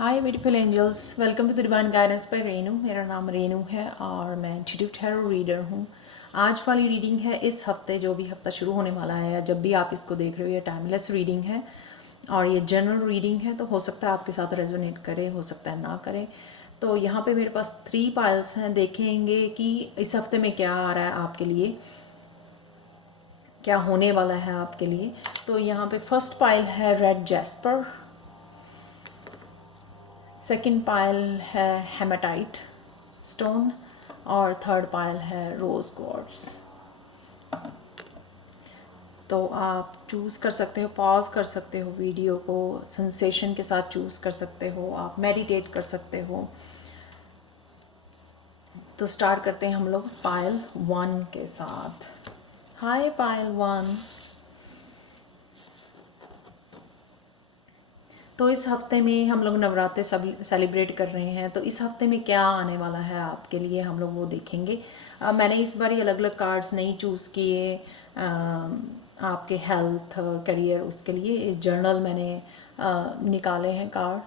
Hi beautiful angels, welcome to the divine guidance by Renu. मेरा नाम रेनू है और मैं इंट्यूटिव टैरो रीडर हूँ। आज वाली रीडिंग है इस हफ्ते, जो भी हफ्ता शुरू होने वाला है या जब भी आप इसको देख रहे हो, ये टाइमलेस रीडिंग है और ये जनरल रीडिंग है। तो हो सकता है आपके साथ रेजोनेट करे, हो सकता है ना करे। तो यहाँ पे मेरे पास 3 पाइल्स हैं। देखेंगे कि इस हफ्ते में क्या आ रहा है आपके लिए, क्या होने वाला है आपके लिए। तो यहाँ पे फर्स्ट पाइल है रेड जैस्पर, सेकंड पाइल है हेमाटाइट स्टोन और थर्ड पाइल है रोज़ क्वार्ट्स। तो आप चूज़ कर सकते हो, पॉज कर सकते हो वीडियो को, सेंसेशन के साथ चूज़ कर सकते हो, आप मेडिटेट कर सकते हो। तो स्टार्ट करते हैं हम लोग पाइल 1 के साथ। हाय पाइल 1। तो इस हफ्ते में हम लोग नवरात्रे सब सेलिब्रेट कर रहे हैं। तो इस हफ्ते में क्या आने वाला है आपके लिए, हम लोग वो देखेंगे। मैंने इस बार ये अलग अलग कार्ड्स नहीं चूज़ किए। आपके हेल्थ करियर उसके लिए इस जर्नल मैंने निकाले हैं कार्ड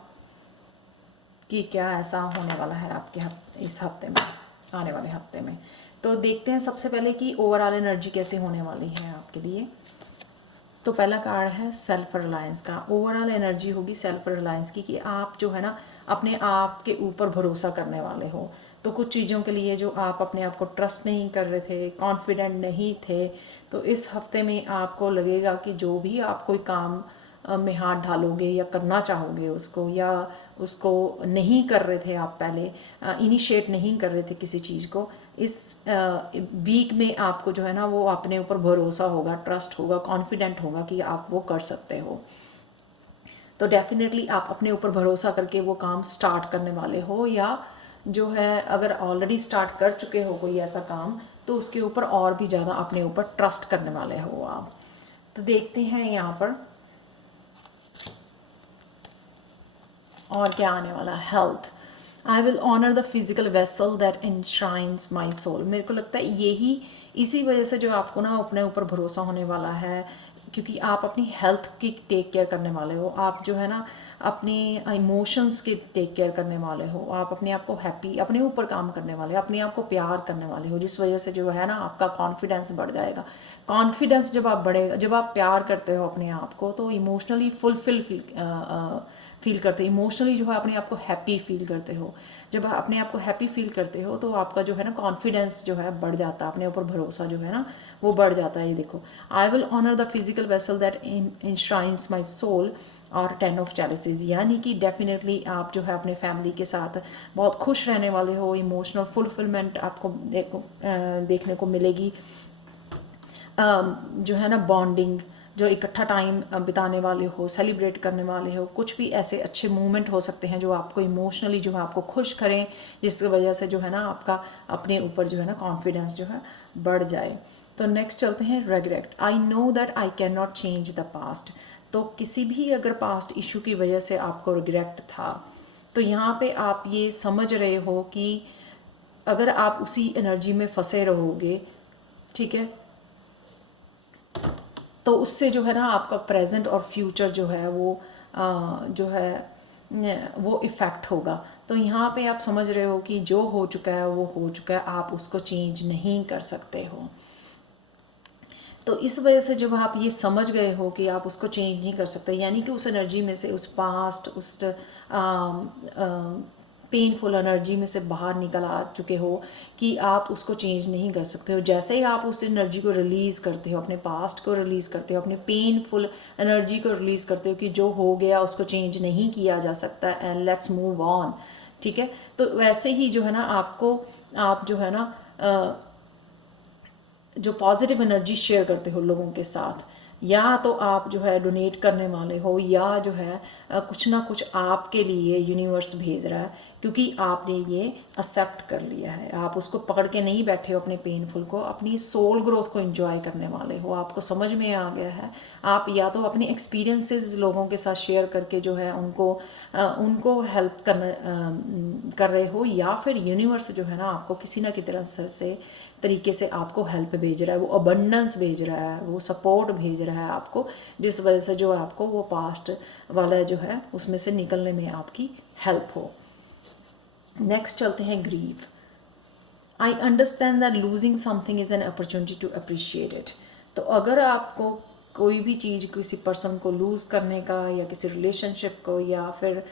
कि क्या ऐसा होने वाला है आपके इस हफ्ते में, आने वाले हफ्ते में। तो देखते हैं सबसे पहले कि ओवरऑल एनर्जी कैसे होने वाली है आपके लिए। तो पहला कार्ड है सेल्फ रिलायंस का। ओवरऑल एनर्जी होगी सेल्फ रिलायंस की, कि आप जो है ना अपने आप के ऊपर भरोसा करने वाले हो। तो कुछ चीज़ों के लिए जो आप अपने आप को ट्रस्ट नहीं कर रहे थे, कॉन्फिडेंट नहीं थे, तो इस हफ्ते में आपको लगेगा कि जो भी आप कोई काम में हाथ डालोगे या करना चाहोगे उसको, या उसको नहीं कर रहे थे आप पहले, इनिशिएट नहीं कर रहे थे किसी चीज़ को, इस वीक में आपको जो है ना वो अपने ऊपर भरोसा होगा, ट्रस्ट होगा, कॉन्फिडेंट होगा कि आप वो कर सकते हो। तो डेफिनेटली आप अपने ऊपर भरोसा करके वो काम स्टार्ट करने वाले हो, या जो है अगर ऑलरेडी स्टार्ट कर चुके हो कोई ऐसा काम, तो उसके ऊपर और भी ज़्यादा अपने ऊपर ट्रस्ट करने वाले हो आप। तो देखते हैं यहाँ पर और क्या आने वाला। Health, I will honour the physical vessel that enshrines my soul. मेरे को लगता है यही, इसी वजह से जो आपको ना अपने ऊपर भरोसा होने वाला है, क्योंकि आप अपनी हेल्थ की टेक केयर करने वाले हो। आप जो है ना अपनी इमोशंस की टेक केयर करने वाले हो। आप अपने आप को हैप्पी, अपने ऊपर काम करने वाले हो, अपने आप को प्यार करने वाले हो, जिस वजह से जो है ना आपका कॉन्फिडेंस बढ़ जाएगा। कॉन्फिडेंस जब आप बढ़ेगा, जब आप प्यार करते हो अपने आप को, तो इमोशनली फुलफिल फील करते हो, इमोशनली जो है अपने आप को हैप्पी फील करते हो। जब आप अपने आप को हैप्पी फील करते हो तो आपका जो है ना कॉन्फिडेंस जो है बढ़ जाता है, अपने ऊपर भरोसा जो है ना वो बढ़ जाता है। ये देखो, I will honour the physical vessel that enshrines my soul और 10 ऑफ चैलिसेस, यानी कि डेफिनेटली आप जो है अपने फैमिली के साथ बहुत खुश रहने वाले हो। इमोशनल फुलफिलमेंट आपको देखने को मिलेगी। जो है ना बॉन्डिंग, जो इकट्ठा टाइम बिताने वाले हो, सेलिब्रेट करने वाले हो, कुछ भी ऐसे अच्छे मोमेंट हो सकते हैं जो आपको इमोशनली जो है आपको खुश करें, जिसकी वजह से जो है ना आपका अपने ऊपर जो है ना कॉन्फिडेंस जो है बढ़ जाए। तो नेक्स्ट चलते हैं regret. I know that I can not change the past. तो किसी भी अगर पास्ट इशू की वजह से आपको रिग्रेट था, तो यहाँ पे आप ये समझ रहे हो कि अगर आप उसी एनर्जी में फंसे रहोगे, ठीक है, तो उससे जो है ना आपका प्रेजेंट और फ्यूचर जो है वो जो है वो इफ़ेक्ट होगा। तो यहाँ पे आप समझ रहे हो कि जो हो चुका है वो हो चुका है, आप उसको चेंज नहीं कर सकते हो। तो इस वजह से जब आप ये समझ गए हो कि आप उसको चेंज नहीं कर सकते, यानी कि उस एनर्जी में से, उस पास्ट, उस पेनफुल एनर्जी में से बाहर निकल आ चुके हो कि आप उसको चेंज नहीं कर सकते हो। जैसे ही आप उस एनर्जी को रिलीज़ करते हो, अपने पास्ट को रिलीज़ करते हो, अपने पेनफुल एनर्जी को रिलीज़ करते हो कि जो हो गया उसको चेंज नहीं किया जा सकता एंड लेट्स मूव ऑन, ठीक है। तो वैसे ही जो है ना आपको, आप जो है ना जो पॉजिटिव एनर्जी शेयर करते हो लोगों के साथ, या तो आप जो है डोनेट करने वाले हो, या जो है कुछ ना कुछ आपके लिए यूनिवर्स भेज रहा है, क्योंकि आपने ये एक्सेप्ट कर लिया है। आप उसको पकड़ के नहीं बैठे हो अपने पेनफुल को, अपनी सोल ग्रोथ को एंजॉय करने वाले हो। आपको समझ में आ गया है, आप या तो अपने एक्सपीरियंसेस लोगों के साथ शेयर करके जो है उनको हेल्प कर रहे हो, या फिर यूनिवर्स जो है ना आपको किसी ना किसी तरह से तरीके से आपको हेल्प भेज रहा है, वो अबंडेंस भेज रहा है, वो सपोर्ट भेज रहा है आपको, जिस वजह से जो आपको वो पास्ट वाला जो है उसमें से निकलने में आपकी हेल्प हो। नेक्स्ट चलते हैं grief. I understand that losing something is an opportunity to appreciate it. तो अगर आपको कोई भी चीज़ किसी पर्सन को लूज़ करने का या किसी रिलेशनशिप को या फिर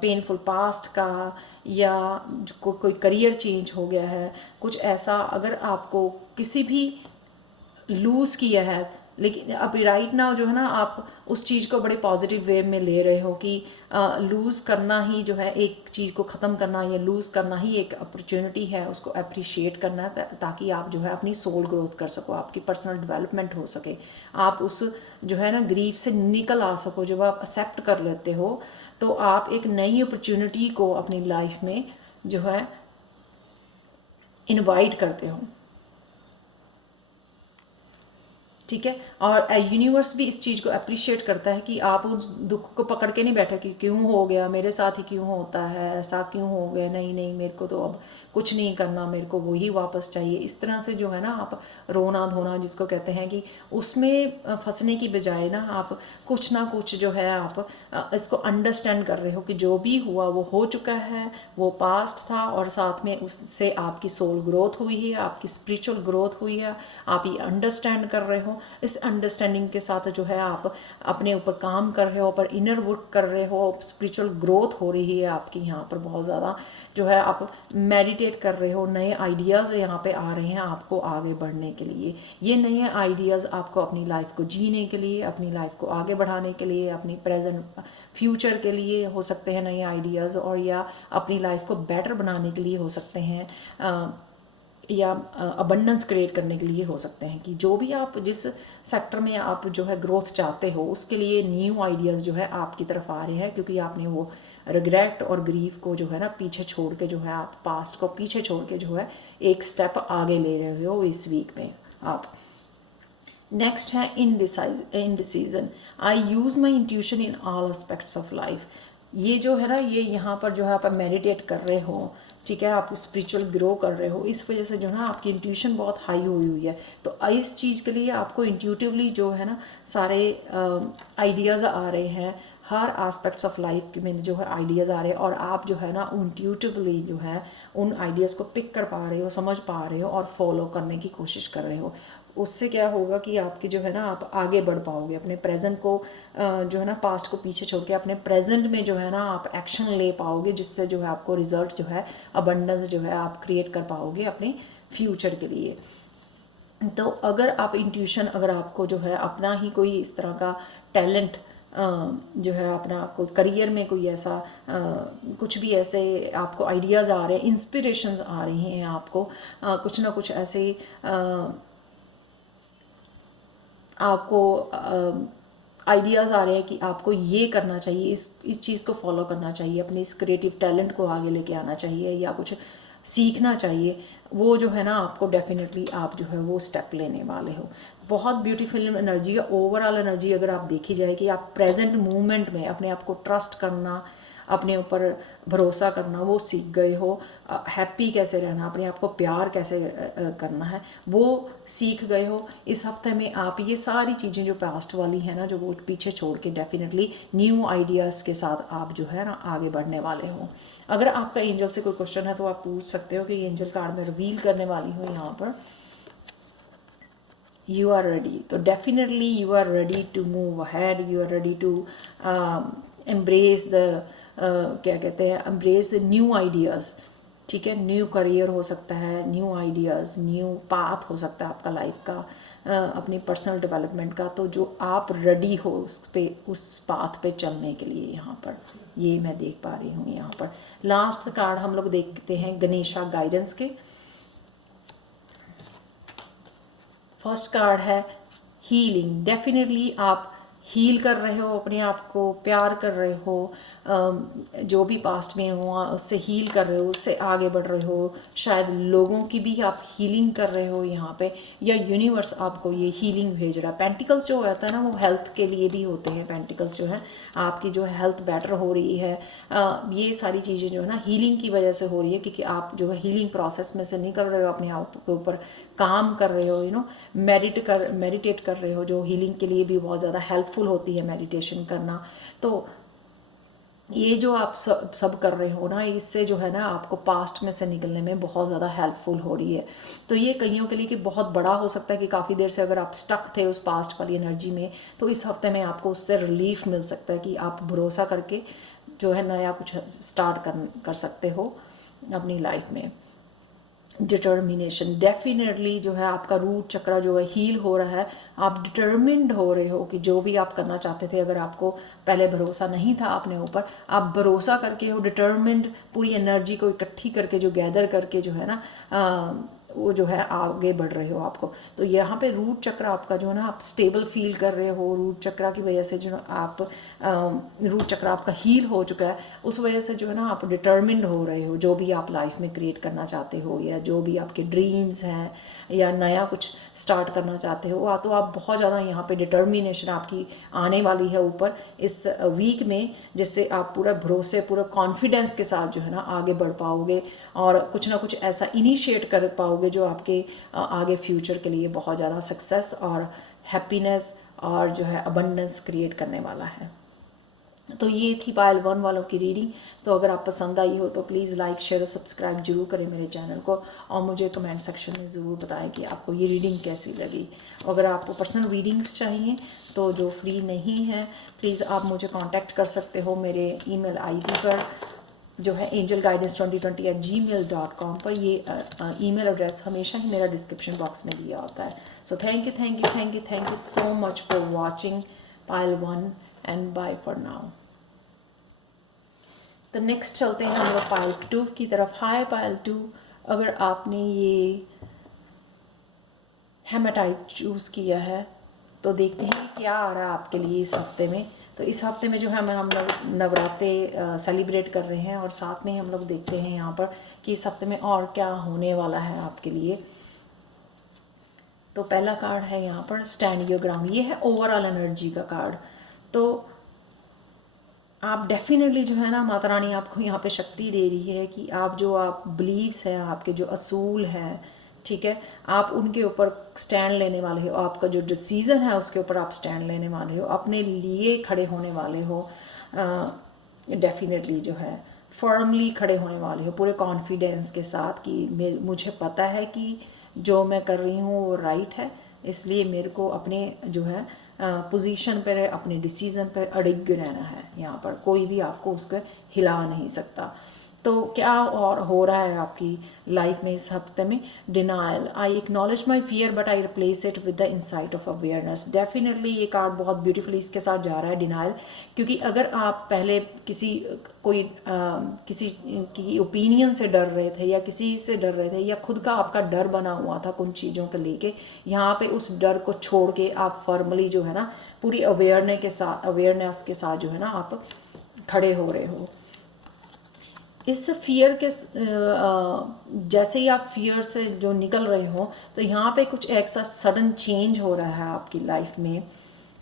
पेनफुल पास्ट का या कोई करियर चेंज हो गया है, कुछ ऐसा अगर आपको किसी भी लूज़ किया है, लेकिन अभी राइट नाउ जो है ना आप उस चीज़ को बड़े पॉजिटिव वे में ले रहे हो कि लूज़ करना ही जो है, एक चीज़ को ख़त्म करना या लूज़ करना ही एक अपॉर्चुनिटी है, उसको अप्रिशिएट करना है ताकि आप जो है अपनी सोल ग्रोथ कर सको, आपकी पर्सनल डेवलपमेंट हो सके, आप उस जो है ना ग्रीफ से निकल आ सको। जब आप एक्सेप्ट कर लेते हो तो आप एक नई अपॉर्चुनिटी को अपनी लाइफ में जो है इनवाइट करते हो, ठीक है। और यूनिवर्स भी इस चीज़ को अप्रिशिएट करता है कि आप उस दुख को पकड़ के नहीं बैठे कि क्यों हो गया, मेरे साथ ही क्यों होता है, ऐसा क्यों हो गया, नहीं नहीं मेरे को तो अब कुछ नहीं करना, मेरे को वही वापस चाहिए। इस तरह से जो है ना आप रोना धोना जिसको कहते हैं कि उसमें फंसने की बजाय ना कुछ जो है आप इसको अंडरस्टैंड कर रहे हो कि जो भी हुआ वो हो चुका है, वो पास्ट था और साथ में उससे आपकी सोल ग्रोथ हुई है, आपकी स्पिरिचुअल ग्रोथ हुई है, आप ये अंडरस्टैंड कर रहे हो। इस अंडरस्टैंडिंग के साथ जो है आप अपने ऊपर काम कर रहे हो, पर इनर वर्क कर रहे हो, स्पिरिचुअल ग्रोथ हो रही है आपकी यहाँ पर बहुत ज़्यादा, जो है आप मेडिटेट कर रहे हो, नए आइडियाज़ यहाँ पे आ रहे हैं आपको आगे बढ़ने के लिए। ये नए आइडियाज़ आपको अपनी लाइफ को जीने के लिए, अपनी लाइफ को आगे बढ़ाने के लिए, अपनी प्रेजेंट फ्यूचर के लिए हो सकते हैं नए आइडियाज़, और या अपनी लाइफ को बेटर बनाने के लिए हो सकते हैं, या अबंडेंस क्रिएट करने के लिए हो सकते हैं। कि जो भी आप जिस सेक्टर में आप जो है ग्रोथ चाहते हो उसके लिए न्यू आइडियाज़ जो है आपकी तरफ आ रहे हैं, क्योंकि आपने वो रिग्रेट और ग्रीफ को जो है ना पीछे छोड़ के, जो है आप पास्ट को पीछे छोड़ के जो है एक स्टेप आगे ले रहे हो इस वीक में आप। नेक्स्ट है indecision. I use my intuition in all aspects of life. ये जो है ना, ये यहाँ पर जो है आप मेडिटेट कर रहे हो, ठीक है, आप स्पिरिचुअल ग्रो कर रहे हो, इस वजह से जो है ना आपकी इंट्यूशन बहुत हाई हुई है। तो इस चीज़ के लिए आपको इंट्यूटिवली जो है ना सारे आइडियाज़ आ रहे हैं, हर एस्पेक्ट्स ऑफ लाइफ में जो है आइडियाज़ आ रहे हैं, और आप जो है ना इंट्यूटिवली जो है उन आइडियाज़ को पिक कर पा रहे हो, समझ पा रहे हो और फॉलो करने की कोशिश कर रहे हो। उससे क्या होगा कि आपकी जो है ना आप आगे बढ़ पाओगे, अपने प्रेजेंट को जो है ना पास्ट को पीछे छोड़ के अपने प्रेजेंट में जो है ना आप एक्शन ले पाओगे, जिससे जो है आपको रिजल्ट जो है अबंडेंस जो है आप क्रिएट कर पाओगे अपने फ्यूचर के लिए। तो अगर आप इंट्यूशन, अगर आपको जो है अपना ही कोई इस तरह का टैलेंट जो है अपना कोई करियर में कोई ऐसा कुछ भी ऐसे आपको आइडियाज़ आ रहे हैं, इंस्पिरेशंस आ रही हैं आपको, कुछ ना कुछ ऐसे आपको आइडियाज़ आ रहे हैं कि आपको ये करना चाहिए, इस चीज़ को फॉलो करना चाहिए, अपने इस क्रिएटिव टैलेंट को आगे लेके आना चाहिए या कुछ सीखना चाहिए, वो जो है ना आपको डेफिनेटली आप जो है वो स्टेप लेने वाले हो। बहुत ब्यूटीफुल एनर्जी है, ओवरऑल एनर्जी अगर आप देखी जाए कि आप प्रेजेंट मोमेंट में अपने आप को ट्रस्ट करना, अपने ऊपर भरोसा करना वो सीख गए हो, हैप्पी कैसे रहना, अपने आप को प्यार कैसे करना है वो सीख गए हो। इस हफ्ते में आप ये सारी चीज़ें जो पास्ट वाली हैं ना, जो वो पीछे छोड़ के डेफिनेटली न्यू आइडियाज़ के साथ आप जो है ना आगे बढ़ने वाले हो। अगर आपका एंजल से कोई क्वेश्चन है तो आप पूछ सकते हो कि एंजल कार्ड में रिवील करने वाली हूँ यहाँ पर। यू आर रेडी, तो definitely you are ready to move ahead, you are ready to embrace the क्या कहते हैं, एम्ब्रेस न्यू आइडियाज़, ठीक है। न्यू करियर हो सकता है, न्यू आइडियाज़, न्यू पाथ हो सकता है आपका लाइफ का, अपनी पर्सनल डेवलपमेंट का। तो जो आप रेडी हो उस पाथ पे चलने के लिए, यहाँ पर ये मैं देख पा रही हूँ। यहाँ पर लास्ट कार्ड हम लोग देखते हैं गणेशा गाइडेंस के। फर्स्ट कार्ड है हीलिंग। डेफिनेटली आप हील कर रहे हो अपने आप को, प्यार कर रहे हो, जो भी पास्ट में हुआ उससे हील कर रहे हो, उससे आगे बढ़ रहे हो, शायद लोगों की भी आप हीलिंग कर रहे हो यहाँ पे, या यूनिवर्स आपको ये हीलिंग भेज रहा है। पेंटिकल्स जो होता है ना वो हेल्थ के लिए भी होते हैं। पेंटिकल्स जो है आपकी जो है हेल्थ बेटर हो रही है, ये सारी चीज़ें जो है ना हीलिंग की वजह से हो रही है, क्योंकि आप जो है हीलिंग प्रोसेस में से निकल रहे हो, अपने आप के ऊपर काम कर रहे हो, मेडिटेट कर रहे हो, जो हीलिंग के लिए भी बहुत ज़्यादा हेल्पफुल होती है मेडिटेशन करना। तो ये जो आप सब कर रहे हो ना, इससे जो है ना आपको पास्ट में से निकलने में बहुत ज़्यादा हेल्पफुल हो रही है। तो ये कईयों के लिए कि बहुत बड़ा हो सकता है कि काफ़ी देर से अगर आप स्टक थे उस पास्ट वाली एनर्जी में, तो इस हफ्ते में आपको उससे रिलीफ मिल सकता है कि आप भरोसा करके जो है नया कुछ स्टार्ट कर सकते हो अपनी लाइफ में। डिटर्मिनेशन डेफिनेटली जो है आपका रूट चक्र जो है हील हो रहा है। आप डिटर्मिन्ड हो रहे हो कि जो भी आप करना चाहते थे, अगर आपको पहले भरोसा नहीं था अपने ऊपर, आप भरोसा करके हो, डिटर्मिन्ड पूरी एनर्जी को इकट्ठी करके जो गैदर करके जो है ना वो जो है आगे बढ़ रहे हो आपको। तो यहाँ पे रूट चक्र आपका जो है ना आप स्टेबल फील कर रहे हो, रूट चक्र की वजह से जो आप रूट चक्र आपका हील हो चुका है, उस वजह से जो है ना आप डिटर्मिन्ड हो रहे हो जो भी आप लाइफ में क्रिएट करना चाहते हो, या जो भी आपके ड्रीम्स हैं, या नया कुछ स्टार्ट करना चाहते हो, तो आप बहुत ज़्यादा यहाँ पे डिटर्मिनेशन आपकी आने वाली है ऊपर इस वीक में, जिससे आप पूरा भरोसे, पूरा कॉन्फिडेंस के साथ जो है ना आगे बढ़ पाओगे और कुछ ना कुछ ऐसा इनिशिएट कर पाओगे जो आपके आगे फ्यूचर के लिए बहुत ज़्यादा सक्सेस और हैप्पीनेस और जो है अबंडेंस क्रिएट करने वाला है। तो ये थी पायल 1 वालों की रीडिंग। तो अगर आप पसंद आई हो तो प्लीज़ लाइक, शेयर और सब्सक्राइब जरूर करें मेरे चैनल को, और मुझे कमेंट सेक्शन में ज़रूर बताएं कि आपको ये रीडिंग कैसी लगी। अगर आपको पर्सनल रीडिंग्स चाहिए तो जो फ्री नहीं है, प्लीज़ आप मुझे कांटेक्ट कर सकते हो मेरे ईमेल आईडी पर जो है angelguidance2020@gmail.com पर। ये ईमेल एड्रेस हमेशा ही मेरा डिस्क्रिप्शन बॉक्स में दिया होता है। So thank you so much for watching Payal 1 and bye for now. तो नेक्स्ट चलते हैं हम लोग पायल 2 की तरफ। हाय पायल 2, अगर आपने ये हेमाटाइट चूज़ किया है तो देखते हैं कि क्या आ रहा है आपके लिए इस हफ्ते में। तो इस हफ्ते में जो है हम लोग नवरात्रे सेलिब्रेट कर रहे हैं, और साथ में हम लोग देखते हैं यहाँ पर कि इस हफ्ते में और क्या होने वाला है आपके लिए। तो पहला कार्ड है यहाँ पर स्टैंड योर ग्राउंड, ये है ओवरऑल एनर्जी का कार्ड। तो आप डेफिनेटली जो है ना माता रानी आपको यहाँ पे शक्ति दे रही है कि आप बिलीव्स हैं, आपके जो असूल हैं, ठीक है, आप उनके ऊपर स्टैंड लेने वाले हो। आपका जो डिसीज़न है उसके ऊपर आप स्टैंड लेने वाले हो, अपने लिए खड़े होने वाले हो, डेफिनेटली जो है फर्मली खड़े होने वाले हो पूरे कॉन्फिडेंस के साथ कि मुझे पता है कि जो मैं कर रही हूँ वो राइट है, इसलिए मेरे को अपने जो है पोजीशन पर, अपने डिसीज़न पर अड़िग रहना है। यहाँ पर कोई भी आपको उसको हिला नहीं सकता। तो क्या और हो रहा है आपकी लाइफ में इस हफ्ते में? Denial, I acknowledge my fear but I replace it with the insight of awareness. Definitely ये कार्ड बहुत ब्यूटीफुली इसके साथ जा रहा है, डिनायल, क्योंकि अगर आप पहले किसी की ओपिनियन से डर रहे थे, या किसी से डर रहे थे, या खुद का आपका डर बना हुआ था कुछ चीज़ों को लेके, यहाँ पे उस डर को छोड़ के आप फॉर्मली जो है ना पूरी अवेयरनेस के साथ जो है ना आप खड़े हो रहे हो। इस फियर के जैसे ही आप फियर से जो निकल रहे हो, तो यहाँ पे कुछ एक सा सडन चेंज हो रहा है आपकी लाइफ में,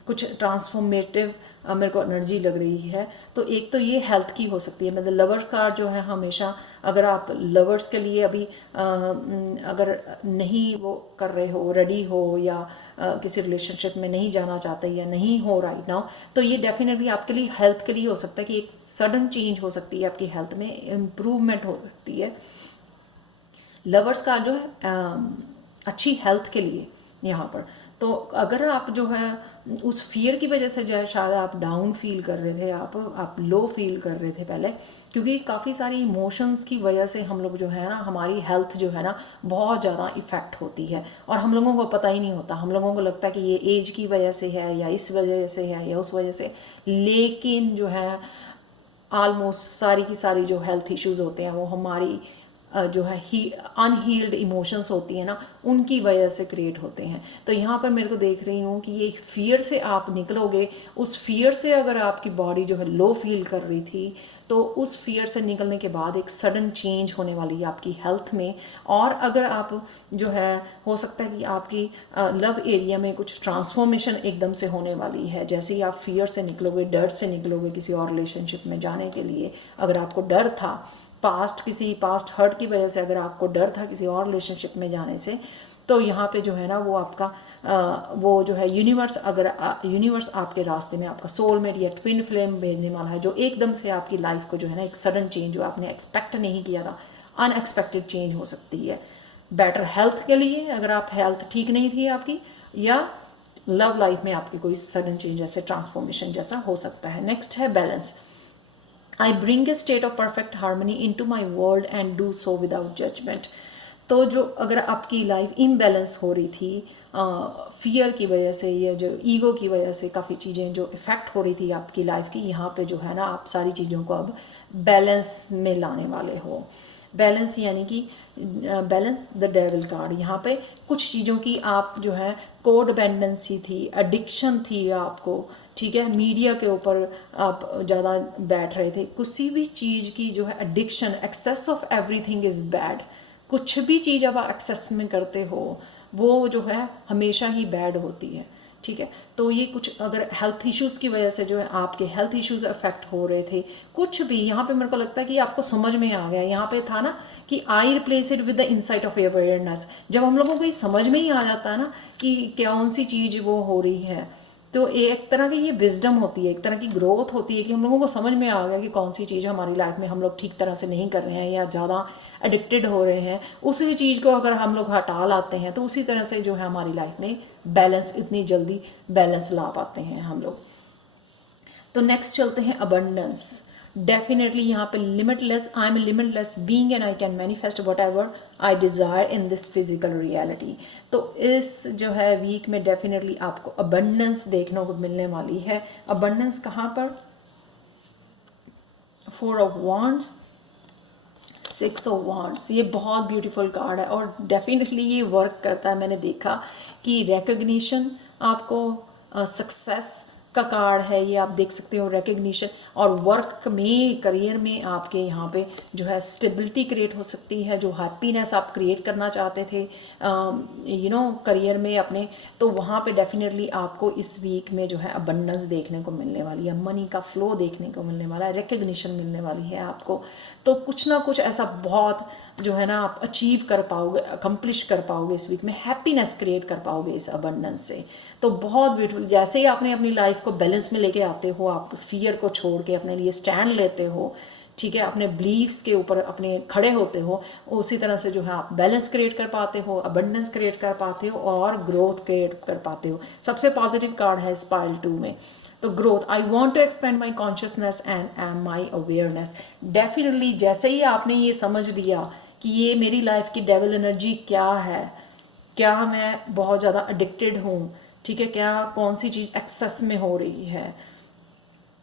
कुछ ट्रांसफॉर्मेटिव मेरे को एनर्जी लग रही है। तो एक तो ये हेल्थ की हो सकती है, मतलब लवर्स का जो है हमेशा, अगर आप लवर्स के लिए अभी अगर नहीं वो कर रहे हो, रेडी हो, या किसी रिलेशनशिप में नहीं जाना चाहते या नहीं हो राइट नाउ, तो ये डेफिनेटली आपके लिए हेल्थ के लिए हो सकता है कि एक सडन चेंज हो सकती है, आपकी हेल्थ में इम्प्रूवमेंट हो सकती है। लवर्स का जो है अच्छी हेल्थ के लिए यहाँ पर। तो अगर आप जो है उस फियर की वजह से जो है शायद आप डाउन फील कर रहे थे, आप लो फील कर रहे थे पहले, क्योंकि काफ़ी सारी इमोशंस की वजह से हम लोग जो है ना, हमारी हेल्थ जो है ना बहुत ज़्यादा इफ़ेक्ट होती है, और हम लोगों को पता ही नहीं होता। हम लोगों को लगता है कि ये एज की वजह से है, या इस वजह से है, या उस वजह से, लेकिन जो है ऑलमोस्ट सारी की सारी जो हेल्थ इश्यूज़ होते हैं वो हमारी जो है अनहील्ड इमोशंस होती है ना, उनकी वजह से क्रिएट होते हैं। तो यहाँ पर मेरे को देख रही हूँ कि ये फियर से आप निकलोगे। उस फियर से अगर आपकी बॉडी जो है लो फील कर रही थी, तो उस फियर से निकलने के बाद एक सडन चेंज होने वाली है आपकी हेल्थ में। और अगर आप जो है, हो सकता है कि आपकी लव एरिया में कुछ ट्रांसफॉर्मेशन एकदम से होने वाली है। जैसे ही आप फियर से निकलोगे, डर से निकलोगे किसी और रिलेशनशिप में जाने के लिए, अगर आपको डर था किसी पास्ट हर्ट की वजह से, अगर आपको डर था किसी और रिलेशनशिप में जाने से, तो यहाँ पे जो है ना वो आपका वो जो है यूनिवर्स, अगर यूनिवर्स आपके रास्ते में आपका सोलमेट या ट्विन फ्लेम भेजने वाला है, जो एकदम से आपकी लाइफ को जो है ना एक सडन चेंज जो आपने एक्सपेक्ट नहीं किया था, अनएक्सपेक्टेड चेंज हो सकती है। बेटर हेल्थ के लिए, अगर आप हेल्थ ठीक नहीं थी आपकी, या लव लाइफ में आपकी कोई सडन चेंज जैसे ट्रांसफॉर्मेशन जैसा हो सकता है। नेक्स्ट है balance. I bring a state of perfect harmony into my world and do so without judgement. तो जो अगर आपकी लाइफ इम्बैलेंस हो रही थी फियर की वजह से या जो ईगो की वजह से, काफ़ी चीज़ें जो इफ़ेक्ट हो रही थी आपकी लाइफ की, यहाँ पे जो है ना आप सारी चीज़ों को अब बैलेंस में लाने वाले हो। बैलेंस यानी कि बैलेंस द डेविल कार्ड। यहाँ पे कुछ चीज़ों की आप जो है कोडिपेंडेंसी थी, एडिक्शन थी आपको, ठीक है, मीडिया के ऊपर आप ज़्यादा बैठ रहे थे, किसी भी चीज़ की जो है addiction, excess of everything is bad. कुछ भी चीज़ अब एक्सेस में करते हो वो जो है हमेशा ही बैड होती है, ठीक है। तो ये कुछ अगर हेल्थ इश्यूज़ की वजह से जो है आपके हेल्थ इश्यूज़ अफेक्ट हो रहे थे, कुछ भी, यहाँ पे मेरे को लगता है कि आपको समझ में आ गया। यहाँ पे था ना कि आई replace it with the insight of awareness. जब हम लोगों को ये समझ में ही आ जाता है ना कि कौन सी चीज़ वो हो रही है, तो एक तरह की ये विजडम होती है, एक तरह की ग्रोथ होती है कि हम लोगों को समझ में आ गया कि कौन सी चीज़ हमारी लाइफ में हम लोग ठीक तरह से नहीं कर रहे हैं या ज़्यादा एडिक्टेड हो रहे हैं। उसी चीज़ को अगर हम लोग हटा लाते हैं तो उसी तरह से जो है हमारी लाइफ में बैलेंस, इतनी जल्दी बैलेंस ला पाते हैं हम लोग। तो नेक्स्ट चलते हैं अबंडेंस। डेफिनेटली यहाँ पे limitless, I am limitless being and I can manifest what ever I desire in this physical reality. तो इस जो है वीक में डेफिनेटली आपको अबंडेंस देखने को मिलने वाली है। अबंडेंस कहाँ पर? 4 ऑफ वांड्स, 6 ऑफ वांड्स, ये बहुत ब्यूटीफुल कार्ड है और डेफिनेटली ये वर्क करता है। मैंने देखा कि रिकग्निशन, आपको सक्सेस का कार्ड है ये, आप देख सकते हो रिकग्निशन, और वर्क में, करियर में आपके यहाँ पे जो है स्टेबिलिटी क्रिएट हो सकती है। जो हैप्पीनेस आप क्रिएट करना चाहते थे करियर में अपने, तो वहाँ पे डेफिनेटली आपको इस वीक में जो है अबंडेंस देखने को मिलने वाली है, मनी का फ्लो देखने को मिलने वाला है, रिकग्निशन मिलने वाली है आपको। तो कुछ ना कुछ ऐसा बहुत जो है ना आप अचीव कर पाओगे, अकम्प्लिश कर पाओगे इस वीक में, हैप्पीनेस क्रिएट कर पाओगे इस अबंडेंस से। तो बहुत ब्यूटीफुल, जैसे ही आपने अपनी लाइफ को बैलेंस में लेके आते हो, आप फियर को छोड़ के अपने लिए स्टैंड लेते हो, ठीक है, अपने बिलीव्स के ऊपर अपने खड़े होते हो, उसी तरह से जो है आप बैलेंस क्रिएट कर पाते हो, अबंडेंस क्रिएट कर पाते हो और ग्रोथ क्रिएट कर पाते हो। सबसे पॉजिटिव कार्ड है स्पाइरल 2 में। तो growth, I want to expand my consciousness and my awareness. Definitely जैसे ही आपने ये समझ लिया कि ये मेरी लाइफ की डेविल एनर्जी क्या है, क्या मैं बहुत ज़्यादा एडिक्टेड हूँ, ठीक है, क्या कौन सी चीज़ एक्सेस में हो रही है,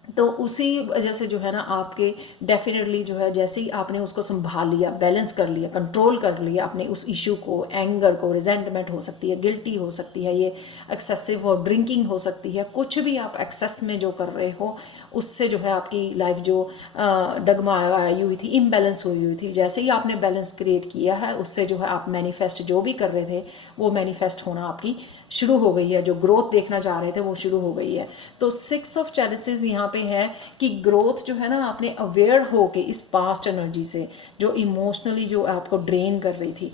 तो उसी वजह से जो है ना आपके डेफिनेटली जो है जैसे ही आपने उसको संभाल लिया, बैलेंस कर लिया, कंट्रोल कर लिया अपने उस इशू को, एंगर को, रिजेंटमेंट हो सकती है, गिल्टी हो सकती है, ये एक्सेसिव हो ड्रिंकिंग हो सकती है, कुछ भी आप एक्सेस में जो कर रहे हो उससे जो है आपकी लाइफ जो डगमगाई हुई थी, इम्बैलेंस हुई थी, जैसे ही आपने बैलेंस क्रिएट किया है उससे जो है आप मैनिफेस्ट जो भी कर रहे थे वो मैनिफेस्ट होना आपकी शुरू हो गई है, जो ग्रोथ देखना चाह रहे थे वो शुरू हो गई है। तो 6 ऑफ चैलिसेस यहाँ पे है कि ग्रोथ जो है ना आपने अवेयर हो के इस पास्ट एनर्जी से जो इमोशनली जो आपको ड्रेन कर रही थी,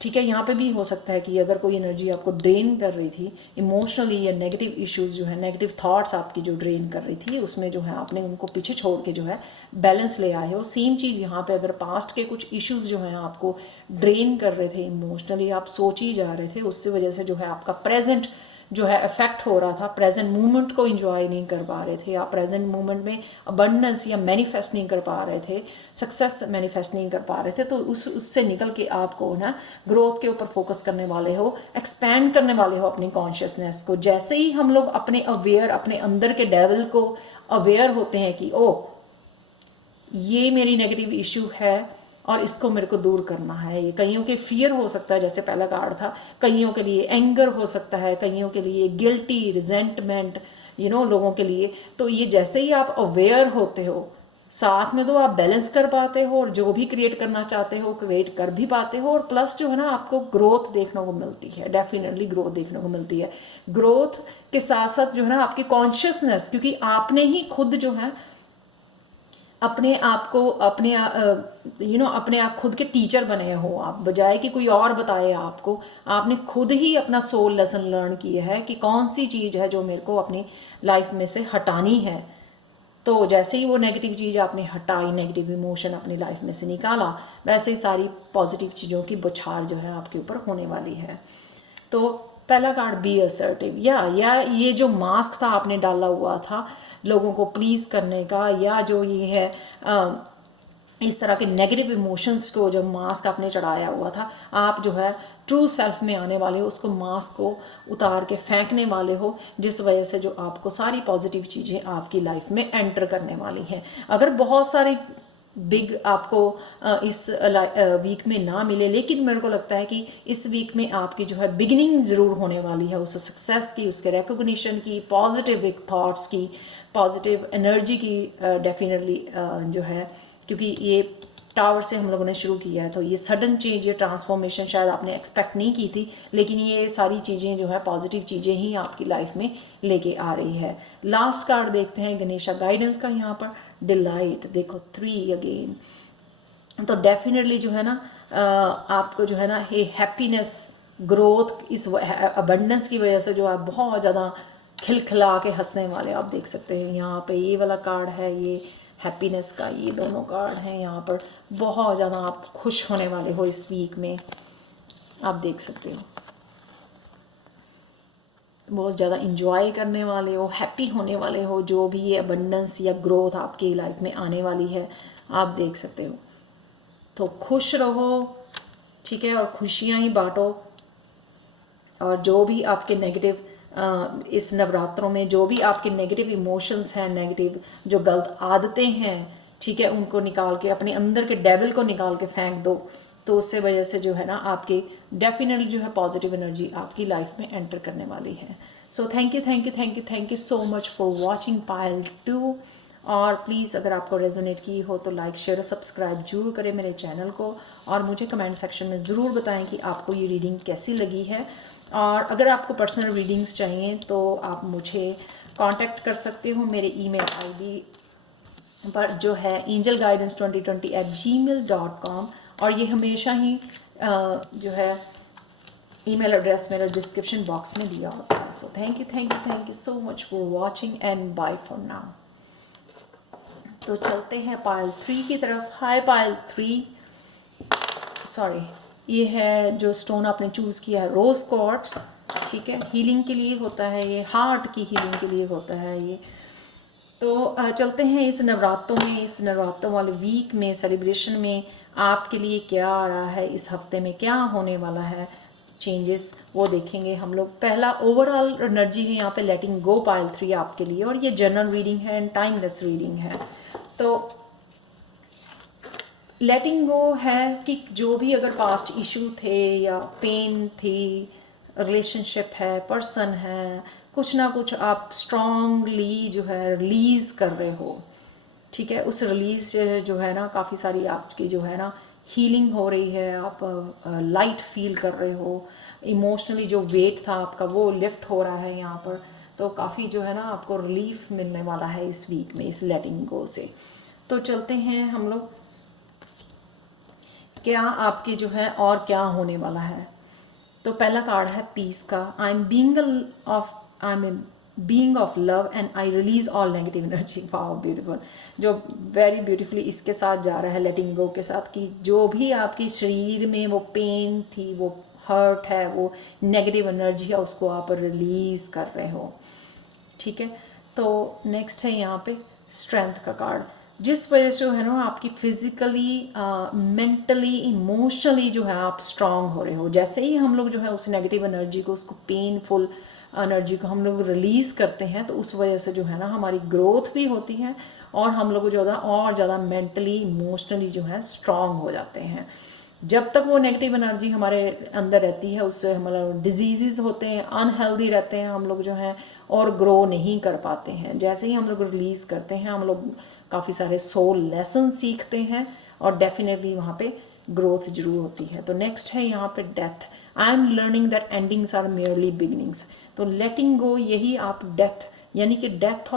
ठीक है, यहाँ पे भी हो सकता है कि अगर कोई एनर्जी आपको ड्रेन कर रही थी इमोशनली, या नेगेटिव इश्यूज जो है, नेगेटिव थॉट्स आपकी जो ड्रेन कर रही थी, उसमें जो है आपने उनको पीछे छोड़ के जो है बैलेंस ले आए हो। सेम चीज़ यहाँ पे अगर पास्ट के कुछ इश्यूज जो हैं आपको ड्रेन कर रहे थे इमोशनली, आप सोच ही जा रहे थे, उससे वजह से जो है आपका प्रेजेंट जो है इफेक्ट हो रहा था, प्रेजेंट मोमेंट को एंजॉय नहीं कर पा रहे थे, आप प्रेजेंट मोमेंट में अबंडेंस या मैनिफेस्ट नहीं कर पा रहे थे, सक्सेस मैनिफेस्ट नहीं कर पा रहे थे, तो उससे निकल के आपको ना ग्रोथ के ऊपर फोकस करने वाले हो, एक्सपैंड करने वाले हो अपनी कॉन्शियसनेस को। जैसे ही हम लोग अपने अवेयर, अपने अंदर के डेविल को अवेयर होते हैं कि ओ ये मेरी नेगेटिव इशू है, और इसको मेरे को दूर करना है। ये कईयों के फियर हो सकता है, जैसे पहला कार्ड था, कईयों के लिए एंगर हो सकता है, कईयों के लिए गिल्टी, रिजेंटमेंट, लोगों के लिए। तो ये जैसे ही आप अवेयर होते हो, साथ में तो आप बैलेंस कर पाते हो और जो भी क्रिएट करना चाहते हो क्रिएट कर भी पाते हो, और प्लस जो है ना आपको ग्रोथ देखने को मिलती है, डेफिनेटली ग्रोथ देखने को मिलती है। ग्रोथ के साथ साथ जो है ना आपकी कॉन्शियसनेस, क्योंकि आपने ही खुद जो है अपने आप को अपने अपने आप खुद के टीचर बने हो आप, बजाय कि कोई और बताए आपको, आपने खुद ही अपना सोल लेसन लर्न किया है कि कौन सी चीज़ है जो मेरे को अपनी लाइफ में से हटानी है। तो जैसे ही वो नेगेटिव चीज़ आपने हटाई, नेगेटिव इमोशन अपनी लाइफ में से निकाला, वैसे ही सारी पॉजिटिव चीज़ों की बौछार जो है आपके ऊपर होने वाली है। तो पहला कार्ड बी असर्टिव, या ये जो मास्क था आपने डाला हुआ था लोगों को प्लीज़ करने का, या जो ये है इस तरह के नेगेटिव इमोशंस को जब मास्क आपने चढ़ाया हुआ था, आप जो है ट्रू सेल्फ में आने वाले हो, उसको मास्क को उतार के फेंकने वाले हो, जिस वजह से जो आपको सारी पॉजिटिव चीज़ें आपकी लाइफ में एंटर करने वाली हैं। अगर बहुत सारी बिग आपको इस वीक में ना मिले, लेकिन मेरे को लगता है कि इस वीक में आपकी जो है बिगिनिंग ज़रूर होने वाली है उस सक्सेस की, उसके रिकॉग्निशन की, पॉजिटिव थॉट्स की, पॉजिटिव एनर्जी की, डेफिनेटली जो है, क्योंकि ये टावर से हम लोगों ने शुरू किया है, तो ये सडन चेंज, ये ट्रांसफॉर्मेशन शायद आपने एक्सपेक्ट नहीं की थी, लेकिन ये सारी चीज़ें जो है पॉजिटिव चीज़ें ही आपकी लाइफ में लेके आ रही है। लास्ट कार्ड देखते हैं गणेशा गाइडेंस का, यहाँ पर डिलाइट देखो 3 अगेन। तो डेफिनेटली जो है ना आपको जो है ना ये हैप्पीनेस, ग्रोथ, इस अबंडेंस की वजह से जो आप बहुत ज़्यादा खिलखिला के हंसने वाले आप देख सकते हैं। यहाँ पे ये वाला कार्ड है, ये हैप्पीनेस का, ये दोनों कार्ड हैं यहाँ पर। बहुत ज़्यादा आप खुश होने वाले हो इस वीक में, आप देख सकते हो, बहुत ज़्यादा इंजॉय करने वाले हो, हैप्पी होने वाले हो, जो भी ये अबंडेंस या ग्रोथ आपकी लाइफ में आने वाली है आप देख सकते हो। तो खुश रहो, ठीक है, और खुशियाँ ही बांटो, और जो भी आपके नेगेटिव इस नवरात्रों में जो भी आपके नेगेटिव इमोशंस हैं, नेगेटिव जो गलत आदतें हैं, ठीक है, उनको निकाल के, अपने अंदर के डेविल को निकाल के फेंक दो। तो उससे वजह से जो है ना आपके डेफिनेटली जो है पॉजिटिव एनर्जी आपकी लाइफ में एंटर करने वाली है। So thank you so much for watching Payal 2। और प्लीज़ अगर आपको रेजोनेट की हो तो लाइक, शेयर और सब्सक्राइब जरूर करें मेरे चैनल को, और मुझे कमेंट सेक्शन में ज़रूर बताएं कि आपको ये रीडिंग कैसी लगी है। और अगर आपको पर्सनल रीडिंग्स चाहिए तो आप मुझे कांटेक्ट कर सकते हो मेरे ईमेल आईडी पर, जो है angelguidance2020@gmail.com, और ये हमेशा ही जो है ईमेल एड्रेस मेरा डिस्क्रिप्शन बॉक्स में दिया होता है। So thank you so much for watching and bye for now. तो चलते हैं पायल 3 की तरफ। हाय पायल 3, सॉरी, ये है जो स्टोन आपने चूज़ किया है, रोज़ क्वार्ट्स, ठीक है, हीलिंग के लिए होता है, ये हार्ट की हीलिंग के लिए होता है ये। तो चलते हैं इस नवरात्रों में, इस नवरात्रों वाले वीक में, सेलिब्रेशन में आपके लिए क्या आ रहा है, इस हफ्ते में क्या होने वाला है चेंजेस, वो देखेंगे हम लोग। पहला ओवरऑल एनर्जी है यहाँ पे लेटिंग गो पायल 3 आपके लिए, और ये जनरल रीडिंग है एंड टाइमलेस रीडिंग है। तो लेटिंग गो है कि जो भी अगर पास्ट इशू थे या पेन थी, रिलेशनशिप है, पर्सन है, कुछ ना कुछ आप स्ट्रांगली जो है रिलीज़ कर रहे हो, ठीक है। उस रिलीज जो है ना काफ़ी सारी आपकी जो है ना हीलिंग हो रही है, आप लाइट फील कर रहे हो, इमोशनली जो वेट था आपका वो लिफ्ट हो रहा है यहाँ पर। तो काफ़ी जो है ना आपको रिलीफ मिलने वाला है इस वीक में इस लेटिंग गो से। तो चलते हैं हम लोग, क्या आपके जो है और क्या होने वाला है। तो पहला कार्ड है पीस का, I am being of love and I release all negative energy. Wow beautiful, जो वेरी ब्यूटीफुली इसके साथ जा रहा है लेटिंग गो के साथ, कि जो भी आपकी शरीर में वो पेन थी, वो हर्ट है, वो नेगेटिव एनर्जी है, उसको आप रिलीज कर रहे हो, ठीक है। तो नेक्स्ट है यहाँ पे स्ट्रेंथ का कार्ड, जिस वजह से जो है ना आपकी फिजिकली, मेंटली, इमोशनली जो है आप स्ट्रांग हो रहे हो। जैसे ही हम लोग जो है उस नेगेटिव एनर्जी को, उसको पेनफुल एनर्जी को हम लोग रिलीज़ करते हैं, तो उस वजह से जो है ना हमारी ग्रोथ भी होती है, और हम लोग जो है और ज़्यादा मेंटली इमोशनली जो है स्ट्रांग हो जाते हैं। जब तक वो नेगेटिव एनर्जी हमारे अंदर रहती है उससे हमारा डिजीज़ होते हैं, अनहेल्दी रहते हैं हम लोग जो हैं, और ग्रो नहीं कर पाते हैं। जैसे ही हम लोग रिलीज़ करते हैं हम लोग काफ़ी सारे सोल लेसन सीखते हैं और डेफिनेटली वहाँ पे ग्रोथ जरूर होती है। तो नेक्स्ट है यहाँ पे death. I am learning that endings are merely beginnings. तो लेटिंग गो, यही आप डेथ यानी कि death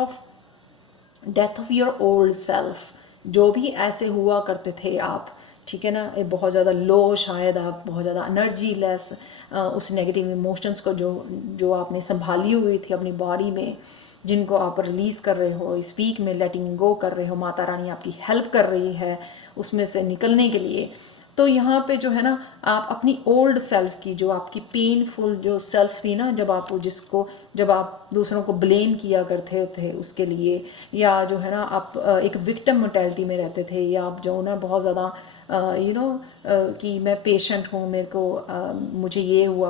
of your old self, जो भी ऐसे हुआ करते थे आप, ठीक है ना, ये बहुत ज़्यादा लो, शायद आप बहुत ज़्यादा एनर्जी लेस, उस नेगेटिव इमोशंस को जो आपने संभाली हुई थी अपनी बॉडी में, जिनको आप रिलीज़ कर रहे हो इस वीक में, लेटिंग गो कर रहे हो, माता रानी आपकी हेल्प कर रही है उसमें से निकलने के लिए। तो यहाँ पे जो है ना आप अपनी ओल्ड सेल्फ की, जो आपकी पेनफुल जो सेल्फ थी ना, जब आप दूसरों को ब्लेम किया करते थे उसके लिए, या जो है ना आप एक विक्टिम मेंटालिटी में रहते थे, या आप जो ना बहुत ज़्यादा कि मैं पेशेंट हूँ, मेरे को मुझे ये हुआ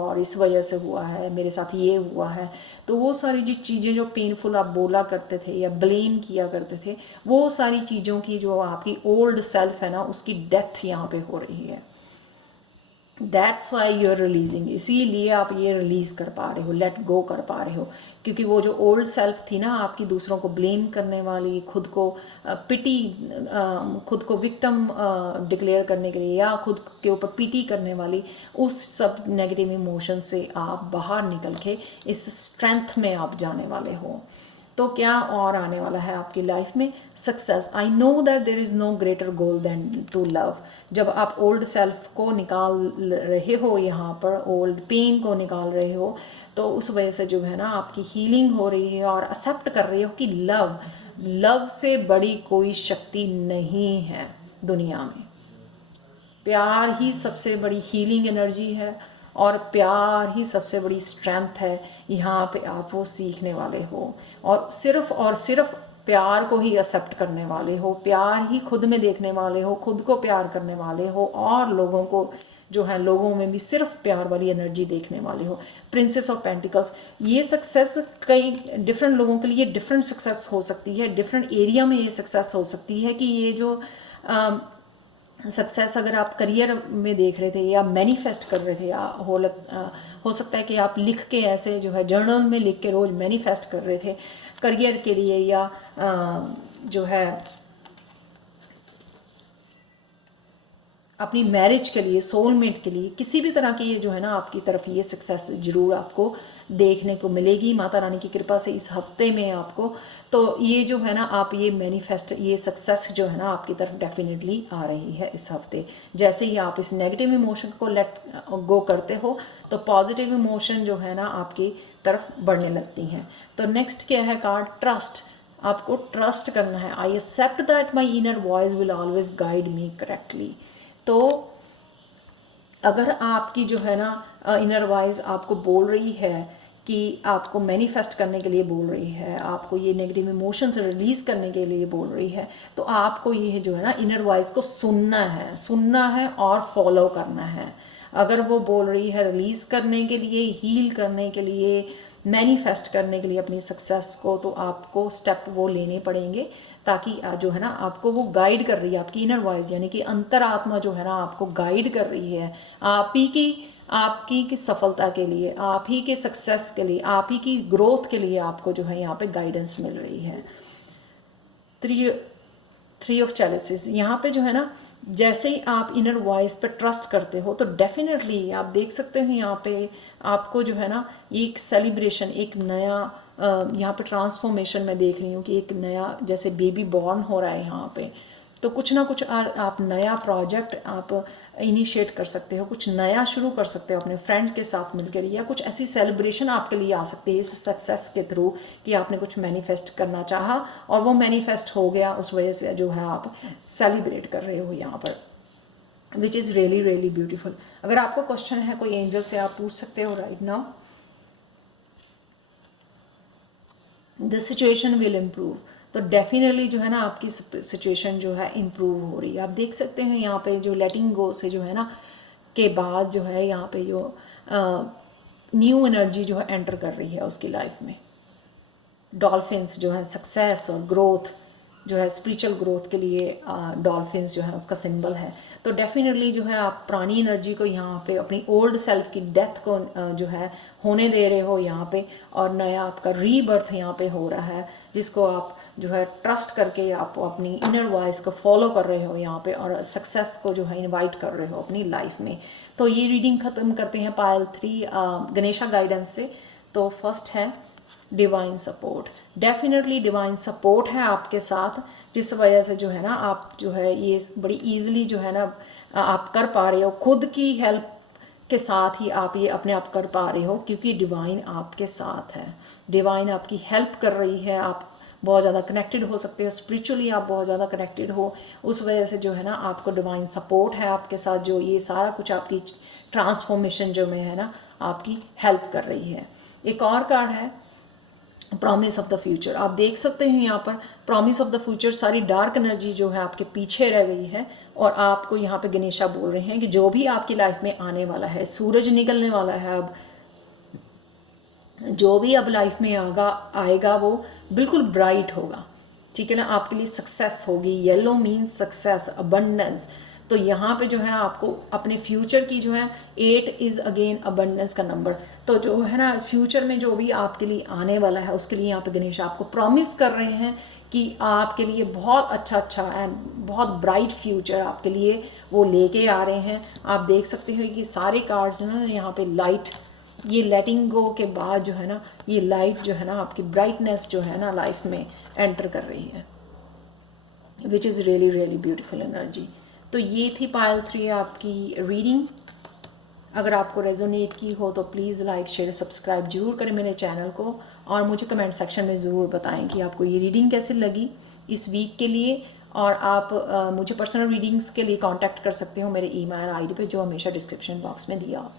और इस वजह से हुआ है, मेरे साथ ये हुआ है। तो वो सारी जो चीज़ें जो पेनफुल आप बोला करते थे या ब्लेम किया करते थे, वो सारी चीज़ों की जो आपकी ओल्ड सेल्फ है ना, उसकी डेथ यहाँ पे हो रही है। That's why you are releasing, इसीलिए आप ये रिलीज़ कर पा रहे हो, लेट गो कर पा रहे हो, क्योंकि वो जो ओल्ड सेल्फ थी ना आपकी, दूसरों को ब्लेम करने वाली, खुद को खुद को विक्टिम डिक्लेयर करने के लिए या खुद के ऊपर पीटी करने वाली, उस सब नेगेटिव इमोशन से आप बाहर निकल के इस स्ट्रेंथ में आप जाने वाले हो। तो क्या और आने वाला है आपकी लाइफ में? Success. I know that there is no greater goal than to love. जब आप ओल्ड सेल्फ को निकाल रहे हो, यहाँ पर ओल्ड पेन को निकाल रहे हो, तो उस वजह से जो है ना आपकी हीलिंग हो रही है और एक्सेप्ट कर रही हो कि लव से बड़ी कोई शक्ति नहीं है दुनिया में। प्यार ही सबसे बड़ी हीलिंग एनर्जी है और प्यार ही सबसे बड़ी स्ट्रेंथ है। यहाँ पे आप वो सीखने वाले हो और सिर्फ प्यार को ही एक्सेप्ट करने वाले हो, प्यार ही खुद में देखने वाले हो, खुद को प्यार करने वाले हो और लोगों को जो है, लोगों में भी सिर्फ प्यार वाली एनर्जी देखने वाले हो। प्रिंसेस ऑफ पेंटिकल्स, ये सक्सेस कई डिफरेंट लोगों के लिए डिफरेंट सक्सेस हो सकती है, डिफरेंट एरिया में ये सक्सेस हो सकती है। कि ये जो सक्सेस अगर आप करियर में देख रहे थे या मैनिफेस्ट कर रहे थे, या हो सकता है कि आप लिख के ऐसे जो है जर्नल में लिख के रोज़ मैनिफेस्ट कर रहे थे करियर के लिए, या जो है अपनी मैरिज के लिए, सोलमेट के लिए, किसी भी तरह की ये जो है ना आपकी तरफ ये सक्सेस ज़रूर आपको देखने को मिलेगी माता रानी की कृपा से इस हफ्ते में आपको। तो ये जो है ना आप ये मैनिफेस्ट, ये सक्सेस जो है ना आपकी तरफ डेफिनेटली आ रही है इस हफ्ते। जैसे ही आप इस नेगेटिव इमोशन को लेट गो करते हो तो पॉजिटिव इमोशन जो है ना आपकी तरफ बढ़ने लगती हैं। तो नेक्स्ट क्या है कार्ड? ट्रस्ट। आपको ट्रस्ट करना है। I accept that my inner voice will always guide me correctly. तो अगर आपकी जो है ना इनर वॉइस आपको बोल रही है कि आपको मैनिफेस्ट करने के लिए बोल रही है, आपको ये नेगेटिव इमोशंस रिलीज़ करने के लिए बोल रही है, तो आपको ये जो है ना इनर वॉइस को सुनना है और फॉलो करना है। अगर वो बोल रही है रिलीज़ करने के लिए, हील करने के लिए, मैनिफेस्ट करने के लिए अपनी सक्सेस को, तो आपको स्टेप वो लेने पड़ेंगे, ताकि जो है ना आपको वो गाइड कर रही है, आपकी इनर वॉइस यानी कि अंतरात्मा जो है ना आपको गाइड कर रही है आपकी की सफलता के लिए, आप ही के सक्सेस के लिए, आप ही की ग्रोथ के लिए आपको जो है यहाँ पे गाइडेंस मिल रही है। थ्री ऑफ चैलेंजेस, यहाँ पे जो है ना जैसे ही आप इनर वॉइस पे ट्रस्ट करते हो तो डेफिनेटली आप देख सकते हो यहाँ पे आपको जो है ना एक सेलिब्रेशन, एक नया यहाँ पे ट्रांसफॉर्मेशन मैं देख रही हूँ कि एक नया जैसे बेबी बॉर्न हो रहा है यहाँ पे। तो कुछ ना कुछ आप नया प्रोजेक्ट आप इनिशिएट कर सकते हो, कुछ नया शुरू कर सकते हो अपने फ्रेंड के साथ मिलकर, या कुछ ऐसी सेलिब्रेशन आपके लिए आ सकती है इस सक्सेस के थ्रू कि आपने कुछ मैनिफेस्ट करना चाहा और वो मैनिफेस्ट हो गया, उस वजह से जो है आप सेलिब्रेट कर रहे हो यहाँ पर, which is really really beautiful. अगर आपको क्वेश्चन है कोई एंजल से आप पूछ सकते हो right now. The situation will improve. तो डेफिनेटली जो है ना आपकी सिचुएशन जो है इम्प्रूव हो रही है। आप देख सकते हैं यहाँ पे जो लेटिंग गो से जो है ना के बाद जो है यहाँ पे जो न्यू एनर्जी जो है एंटर कर रही है उसकी लाइफ में। डॉल्फिन्स जो है सक्सेस और ग्रोथ, जो है स्पिरिचुअल ग्रोथ के लिए डॉल्फिन्स जो है उसका सिंबल है। तो डेफिनेटली जो है आप पुरानी एनर्जी को यहाँ पे अपनी ओल्ड सेल्फ की डेथ को जो है होने दे रहे हो यहाँ पे, और नया आपका रीबर्थ यहाँ पे हो रहा है, जिसको आप जो है ट्रस्ट करके आप अपनी इनर वॉइस को फॉलो कर रहे हो यहाँ पे, और सक्सेस को जो है इनवाइट कर रहे हो अपनी लाइफ में। तो ये रीडिंग ख़त्म करते हैं पायल 3 गणेशा गाइडेंस से। तो फर्स्ट है divine support. Definitely divine support है आपके साथ, जिस वजह से जो है ना आप जो है ये बड़ी ईजिली जो है ना आप कर पा रहे हो, खुद की हेल्प के साथ ही आप ये अपने आप कर पा रहे हो, क्योंकि डिवाइन आपके साथ है, डिवाइन आपकी हेल्प कर रही है। आप बहुत ज़्यादा कनेक्टेड हो सकते हो स्पिरिचुअली, आप बहुत ज़्यादा कनेक्टेड हो, उस वजह से जो है ना आपको डिवाइन सपोर्ट है आपके साथ, जो ये सारा कुछ आपकी ट्रांसफॉर्मेशन जो में है ना आपकी हेल्प कर रही है। एक और कार्ड है प्रॉमिस ऑफ द फ्यूचर। आप देख सकते हैं यहाँ पर प्रॉमिस ऑफ द फ्यूचर, सारी डार्क एनर्जी जो है आपके पीछे रह गई है, और आपको यहाँ पे गणेशा बोल रहे हैं कि जो भी आपकी लाइफ में आने वाला है, सूरज निकलने वाला है अब, जो भी अब लाइफ में आएगा वो बिल्कुल ब्राइट होगा, ठीक है ना, आपके लिए सक्सेस होगी। Yellow means success, abundance. तो यहाँ पे जो है आपको अपने फ्यूचर की जो है 8 इज़ अगेन अबंडेंस का नंबर, तो जो है ना फ्यूचर में जो भी आपके लिए आने वाला है उसके लिए यहाँ पे गणेश आपको प्रॉमिस कर रहे हैं कि आपके लिए बहुत अच्छा एंड बहुत ब्राइट फ्यूचर आपके लिए वो लेके आ रहे हैं। आप देख सकते हो कि सारे कार्ड्स जो है यहाँ पे लाइट, ये लेटिंग गो के बाद जो है ना ये लाइट जो है ना आपकी ब्राइटनेस जो है ना लाइफ में एंटर कर रही है, which is really really beautiful energy. तो ये थी पायल 3 आपकी रीडिंग। अगर आपको रेजोनेट की हो तो प्लीज़ लाइक शेयर सब्सक्राइब जरूर करें मेरे चैनल को, और मुझे कमेंट सेक्शन में ज़रूर बताएं कि आपको ये रीडिंग कैसे लगी इस वीक के लिए। और आप मुझे पर्सनल रीडिंग्स के लिए कांटेक्ट कर सकते हो मेरे ईमेल आईडी पे, जो हमेशा डिस्क्रिप्शन बॉक्स में दिया